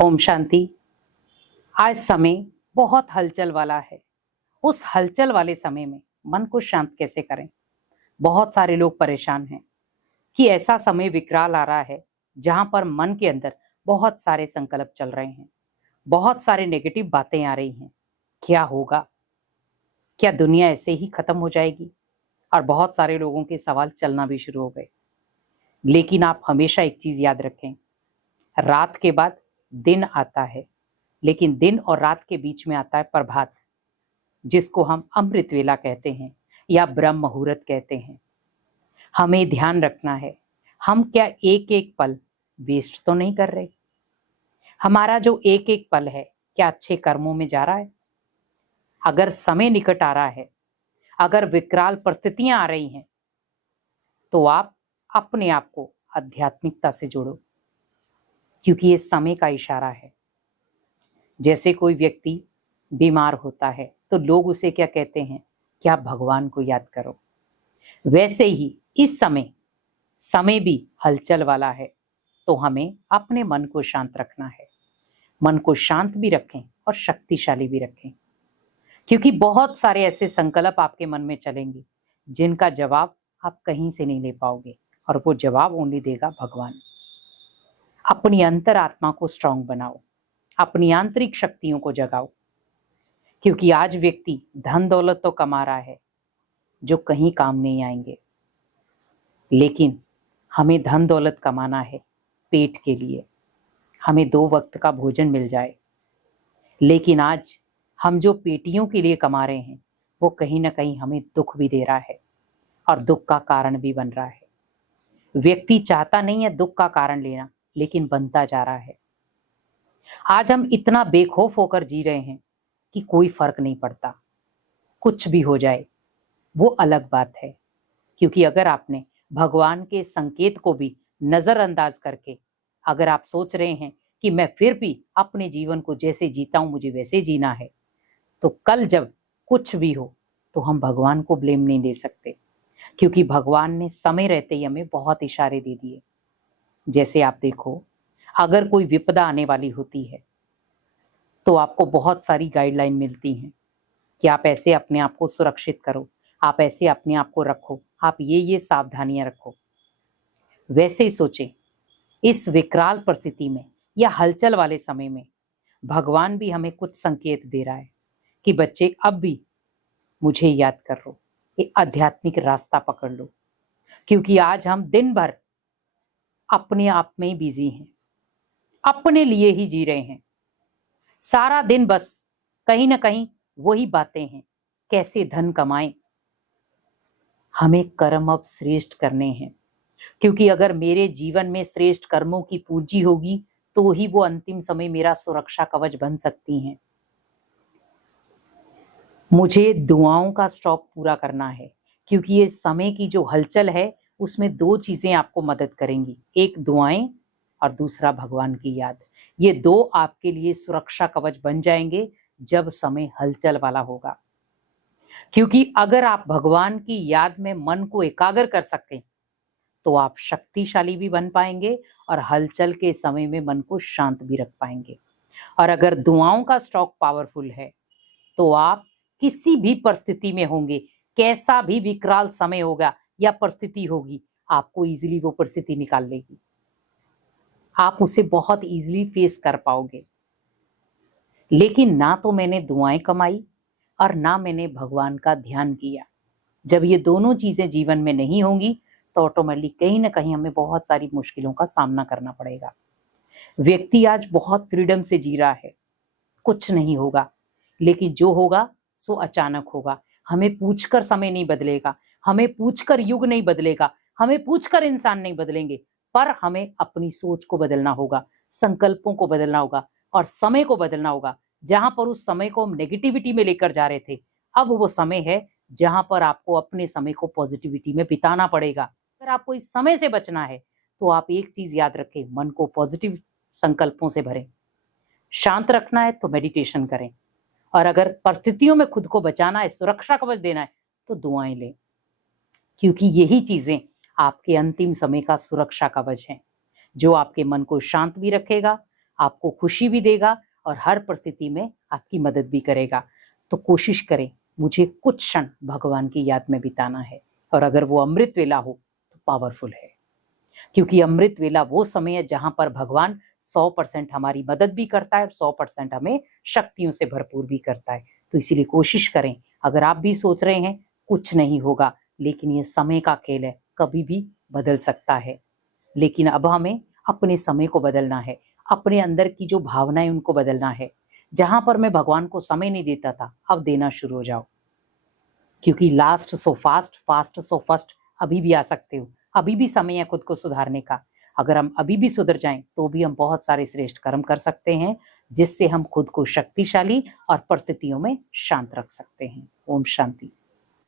ओम शांति। आज समय बहुत हलचल वाला है। उस हलचल वाले समय में मन को शांत कैसे करें? बहुत सारे लोग परेशान हैं कि ऐसा समय विकराल आ रहा है जहां पर मन के अंदर बहुत सारे संकल्प चल रहे हैं, बहुत सारे नेगेटिव बातें आ रही हैं। क्या होगा? क्या दुनिया ऐसे ही खत्म हो जाएगी? और बहुत सारे लोगों के सवाल चलना भी शुरू हो गए। लेकिन आप हमेशा एक चीज याद रखें, रात के बाद दिन आता है, लेकिन दिन और रात के बीच में आता है प्रभात, जिसको हम अमृत वेला कहते हैं या ब्रह्म मुहूर्त कहते हैं। हमें ध्यान रखना है, हम क्या एक एक पल वेस्ट तो नहीं कर रहे? हमारा जो एक एक पल है क्या अच्छे कर्मों में जा रहा है? अगर समय निकट आ रहा है, अगर विकराल परिस्थितियां आ रही हैं, तो आप अपने आप को आध्यात्मिकता से जोड़ो, क्योंकि ये समय का इशारा है। जैसे कोई व्यक्ति बीमार होता है तो लोग उसे क्या कहते हैं कि आप भगवान को याद करो। वैसे ही इस समय भी हलचल वाला है, तो हमें अपने मन को शांत रखना है। मन को शांत भी रखें और शक्तिशाली भी रखें, क्योंकि बहुत सारे ऐसे संकल्प आपके मन में चलेंगे जिनका जवाब आप कहीं से नहीं ले पाओगे, और वो जवाब ओनली देगा भगवान। अपनी अंतर आत्मा को स्ट्रांग बनाओ, अपनी आंतरिक शक्तियों को जगाओ, क्योंकि आज व्यक्ति धन दौलत तो कमा रहा है जो कहीं काम नहीं आएंगे। लेकिन हमें धन दौलत कमाना है पेट के लिए, हमें 2 वक्त का भोजन मिल जाए। लेकिन आज हम जो पेटियों के लिए कमा रहे हैं वो कहीं ना कहीं हमें दुख भी दे रहा है और दुख का कारण भी बन रहा है। व्यक्ति चाहता नहीं है दुख का कारण लेना, लेकिन बनता जा रहा है। आज हम इतना बेखौफ होकर जी रहे हैं कि कोई फर्क नहीं पड़ता, कुछ भी हो जाए वो अलग बात है। क्योंकि अगर आपने भगवान के संकेत को भी नजरअंदाज करके अगर आप सोच रहे हैं कि मैं फिर भी अपने जीवन को जैसे जीता हूं मुझे वैसे जीना है, तो कल जब कुछ भी हो तो हम भगवान को ब्लेम नहीं दे सकते, क्योंकि भगवान ने समय रहते ही हमें बहुत इशारे दे दिए। जैसे आप देखो, अगर कोई विपदा आने वाली होती है तो आपको बहुत सारी गाइडलाइन मिलती हैं कि आप ऐसे अपने आप को सुरक्षित करो, आप ऐसे अपने आप को रखो, आप ये सावधानियां रखो। वैसे ही सोचें, इस विकराल परिस्थिति में या हलचल वाले समय में भगवान भी हमें कुछ संकेत दे रहा है कि बच्चे अब भी मुझे याद कर लो, एक आध्यात्मिक रास्ता पकड़ लो। क्योंकि आज हम दिन भर अपने आप में ही बिजी हैं, अपने लिए ही जी रहे हैं। सारा दिन बस कहीं ना कहीं वही बातें हैं, कैसे धन कमाएं। हमें कर्म अब श्रेष्ठ करने हैं, क्योंकि अगर मेरे जीवन में श्रेष्ठ कर्मों की पूंजी होगी तो ही वो अंतिम समय मेरा सुरक्षा कवच बन सकती हैं। मुझे दुआओं का स्टॉक पूरा करना है, क्योंकि ये समय की जो हलचल है उसमें 2 चीजें आपको मदद करेंगी, एक दुआएं और दूसरा भगवान की याद। ये 2 आपके लिए सुरक्षा कवच बन जाएंगे जब समय हलचल वाला होगा। क्योंकि अगर आप भगवान की याद में मन को एकाग्र कर सकते तो आप शक्तिशाली भी बन पाएंगे और हलचल के समय में मन को शांत भी रख पाएंगे। और अगर दुआओं का स्टॉक पावरफुल है तो आप किसी भी परिस्थिति में होंगे, कैसा भी विकराल समय होगा या परिस्थिति होगी, आपको इजीली वो परिस्थिति निकाल लेगी, आप उसे बहुत इजीली फेस कर पाओगे। लेकिन ना तो मैंने दुआएं कमाई और ना मैंने भगवान का ध्यान किया। जब ये दोनों चीजें जीवन में नहीं होंगी तो ऑटोमेटिकली कहीं ना कहीं हमें बहुत सारी मुश्किलों का सामना करना पड़ेगा। व्यक्ति आज बहुत फ्रीडम से जी रहा है, कुछ नहीं होगा, लेकिन जो होगा सो अचानक होगा। हमें पूछकर समय नहीं बदलेगा, हमें पूछकर युग नहीं बदलेगा, हमें पूछकर इंसान नहीं बदलेंगे, पर हमें अपनी सोच को बदलना होगा, संकल्पों को बदलना होगा और समय को बदलना होगा। जहां पर उस समय को हम नेगेटिविटी में लेकर जा रहे थे, अब वो समय है जहां पर आपको अपने समय को पॉजिटिविटी में बिताना पड़ेगा। अगर आपको इस समय से बचना है तो आप एक चीज याद रखें, मन को पॉजिटिव संकल्पों से भरें। शांत रखना है तो मेडिटेशन करें, और अगर परिस्थितियों में खुद को बचाना है, सुरक्षा कवच देना है, तो दुआएं लें, क्योंकि यही चीजें आपके अंतिम समय का सुरक्षा कवच है, जो आपके मन को शांत भी रखेगा आपको खुशी भी देगा और हर परिस्थिति में आपकी मदद भी करेगा। तो कोशिश करें, मुझे कुछ क्षण भगवान की याद में बिताना है, और अगर वो अमृत वेला हो तो पावरफुल है, क्योंकि अमृत वेला वो समय है जहां पर भगवान 100% हमारी मदद भी करता है और 100% हमें शक्तियों से भरपूर भी करता है। तो इसीलिए कोशिश करें, अगर आप भी सोच रहे हैं कुछ नहीं होगा, लेकिन ये समय का खेल है, कभी भी बदल सकता है। लेकिन अब हमें अपने समय को बदलना है, अपने अंदर की जो भावनाएं उनको बदलना है। जहां पर मैं भगवान को समय नहीं देता था, अब देना शुरू हो जाओ, क्योंकि last so fast, fast so first अभी भी आ सकते हो। अभी भी समय है खुद को सुधारने का। अगर हम अभी भी सुधर जाएं तो भी हम बहुत सारे श्रेष्ठ कर्म कर सकते हैं, जिससे हम खुद को शक्तिशाली और परिस्थितियों में शांत रख सकते हैं। ओम शांति।